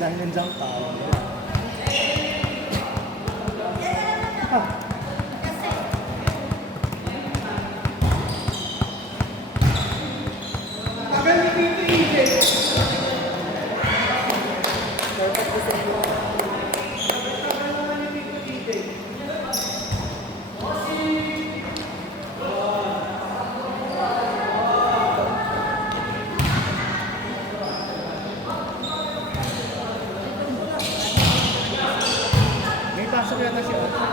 Dahil nandiyan tao. May pasok yata si Otto.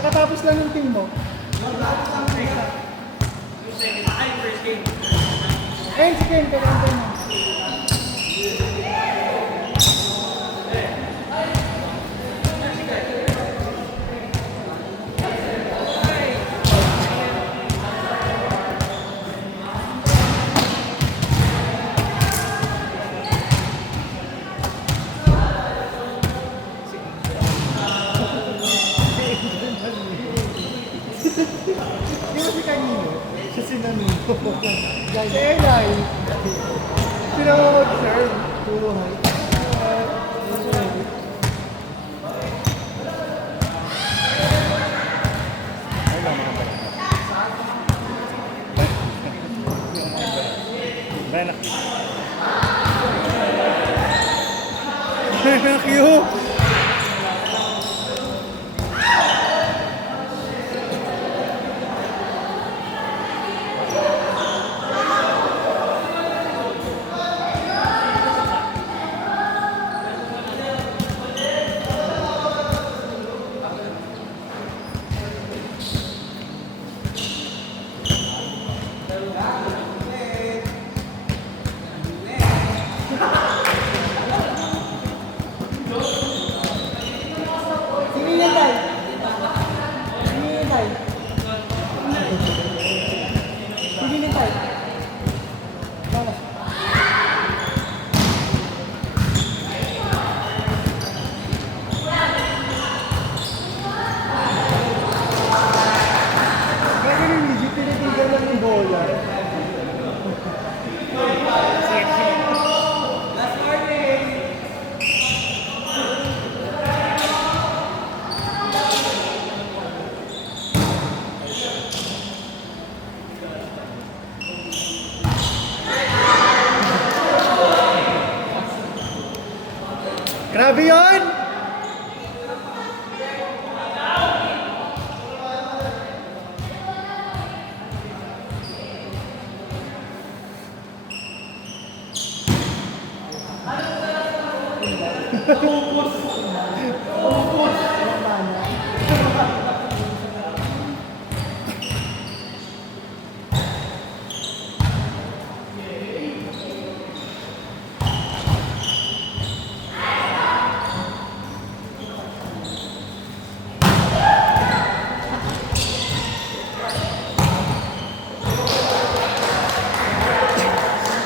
Nakatapos lang yung team mo. Ayun, si Ken, kailangan mo. Di ba si kanino? Siya si Namino. Si Eli. Sino mo mag-serve? Tuhay. Benak. Benak yun. Grabe yun!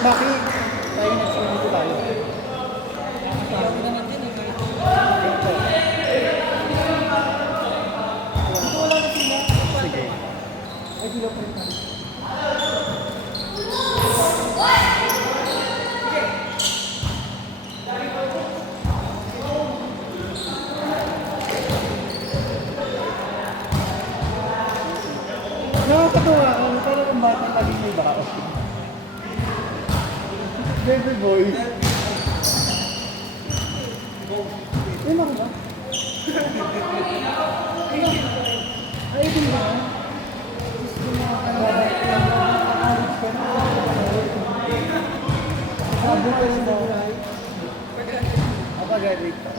Maki, tayo next dito tayo. Sabi naman din eh. Dito wala na sila. Sige. Ay, sila pa rin tayo. Nakakatawa ako, parang batang malimay ba ako? Baby boy. Ay, maka ba? Ay, di ba? Gusto mo makakaalit ka na. Sabi ko na. Kapag-graduate pa.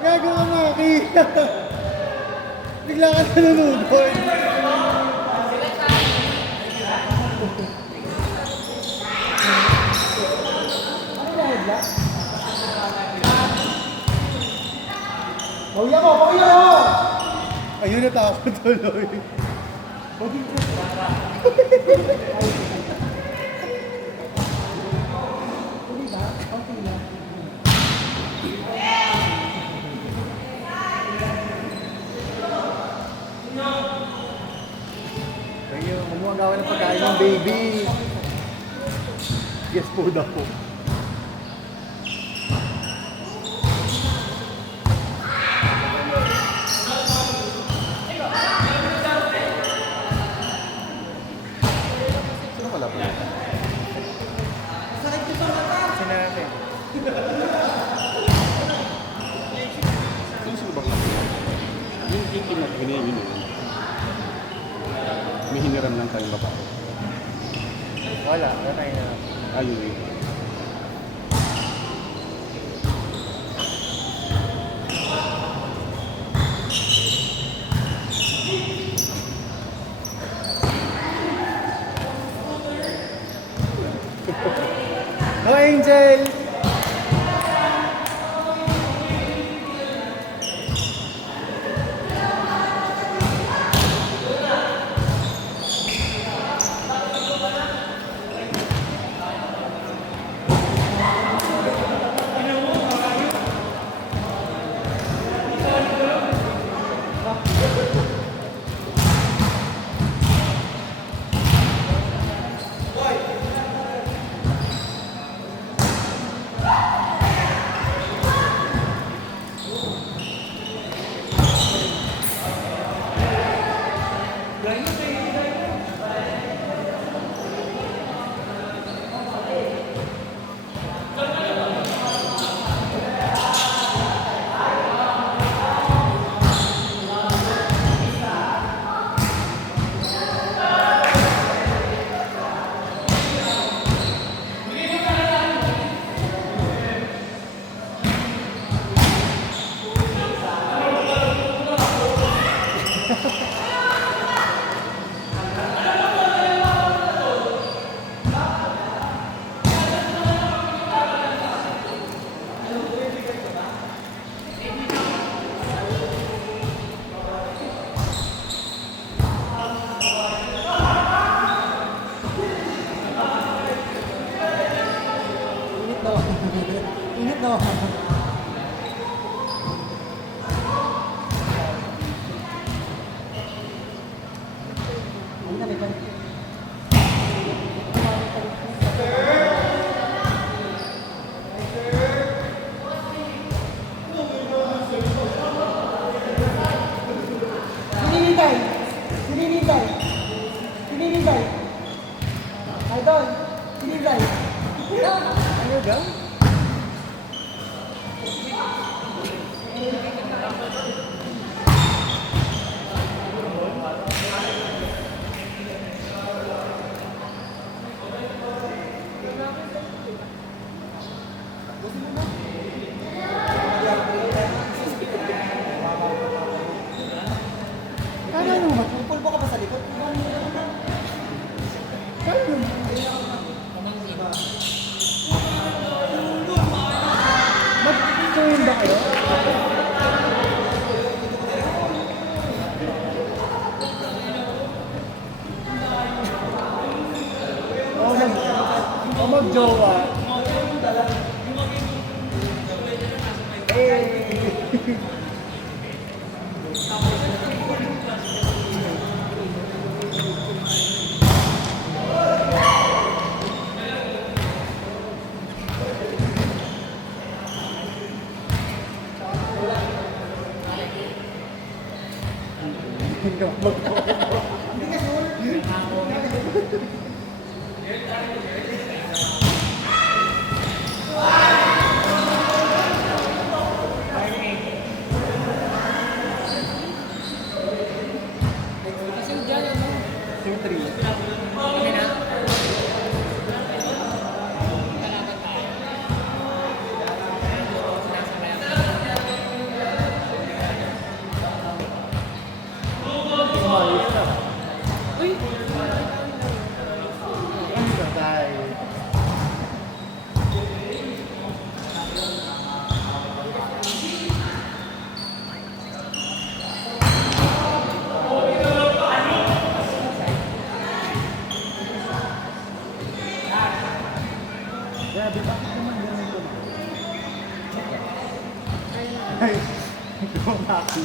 Gago ka, Maki. Bigla ka nalulugod. Pauya mo! Pauya mo! Ayun, natakot tuloy. Ayun, gumagawa ng pagkain ng baby. Yes po daw po. Sino pala po? Sinabi. Sino ba kasi? Yung tiki na ganyan yun. May hiniram lang tayong babae. Wala, patay na. Ayun yun. Oh, Angel! Ingat daw. Sinilintay! Sinilintay! Sinilintay! Ano daw? Kaya mo ba? Pulpo ka ba sa likod? Kaya mo ba? Mag-join ba kayo? O mag-jowa. Eh. Yung 3. Umalis na. Uy! Ano ka tayo? Grabe, bakit naman ganito? Ay, gumaki.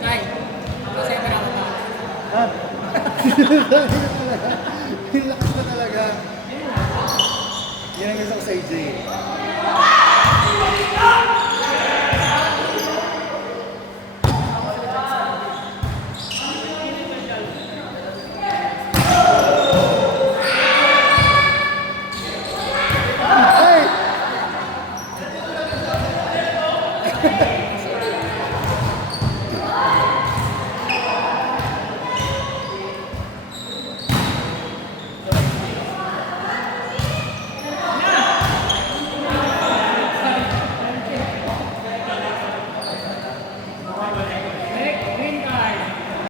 Tay! Kasi pa naman ba? Ah. Yung lakas na talaga. Yan ang gusto ko sa AJ.